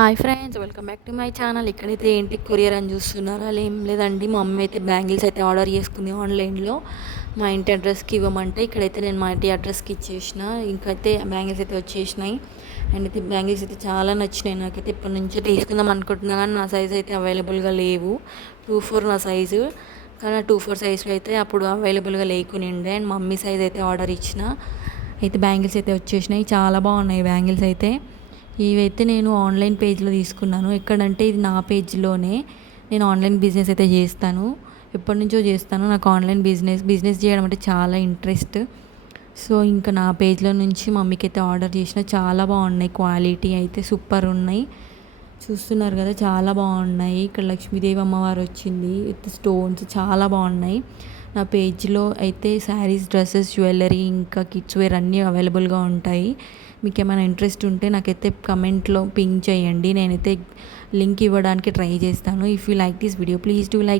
Hi friends, welcome back to my channel. ఇక్కడైతే ఏంటి courier అని చూస్తున్నారా? అలా ఏం లేదండి, మా మమ్మీ అయితే బ్యాంగిల్స్ అయితే ఆర్డర్ చేసుకుంది ఆన్లైన్లో. మా ఇంటి అడ్రస్కి ఇవ్వమంటే ఇక్కడైతే నేను మా ఇంటి అడ్రస్కి ఇచ్చేసిన. ఇంకైతే బ్యాంగిల్స్ అయితే వచ్చేసినాయి. అండ్ అయితే బ్యాంగిల్స్ అయితే చాలా నచ్చినాయి నాకైతే. ఇప్పటి నుంచి తీసుకుందాం అనుకుంటున్నా కానీ నా సైజ్ అయితే అవైలబుల్గా లేవు. 2-4 నా సైజు, కానీ 2-4 సైజులో అయితే అప్పుడు అవైలబుల్గా లేకునిండే. అండ్ మమ్మీ సైజ్ అయితే ఆర్డర్ ఇచ్చిన. అయితే బ్యాంగిల్స్ అయితే వచ్చేసినాయి. చాలా బాగున్నాయి బ్యాంగిల్స్ అయితే. ఇవైతే నేను ఆన్లైన్ పేజ్లో తీసుకున్నాను. ఎక్కడంటే ఇది నా పేజ్లోనే. నేను ఆన్లైన్ బిజినెస్ అయితే చేస్తాను, ఎప్పటి నుంచో చేస్తాను. నాకు ఆన్లైన్ బిజినెస్ చేయడం అంటే చాలా ఇంట్రెస్ట్. సో ఇంకా నా పేజ్లో నుంచి మమ్మీకి అయితే ఆర్డర్ చేసిన. చాలా బాగున్నాయి, క్వాలిటీ అయితే సూపర్ ఉన్నాయి. చూస్తున్నారు కదా, చాలా బాగున్నాయి. ఇక్కడ లక్ష్మీదేవి అమ్మవారు వచ్చింది విత్ స్టోన్స్, చాలా బాగున్నాయి. నా పేజ్లో అయితే శారీస్, డ్రెస్సెస్, జ్యువెలరీ, ఇంకా కిడ్స్ వేర్ అన్నీ అవైలబుల్గా ఉంటాయి. మీకు ఏమైనా ఇంట్రెస్ట్ ఉంటే నాకైతే కమెంట్లో పింక్ చేయండి, నేనైతే లింక్ ఇవ్వడానికి ట్రై చేస్తాను. If you like this video, please do like.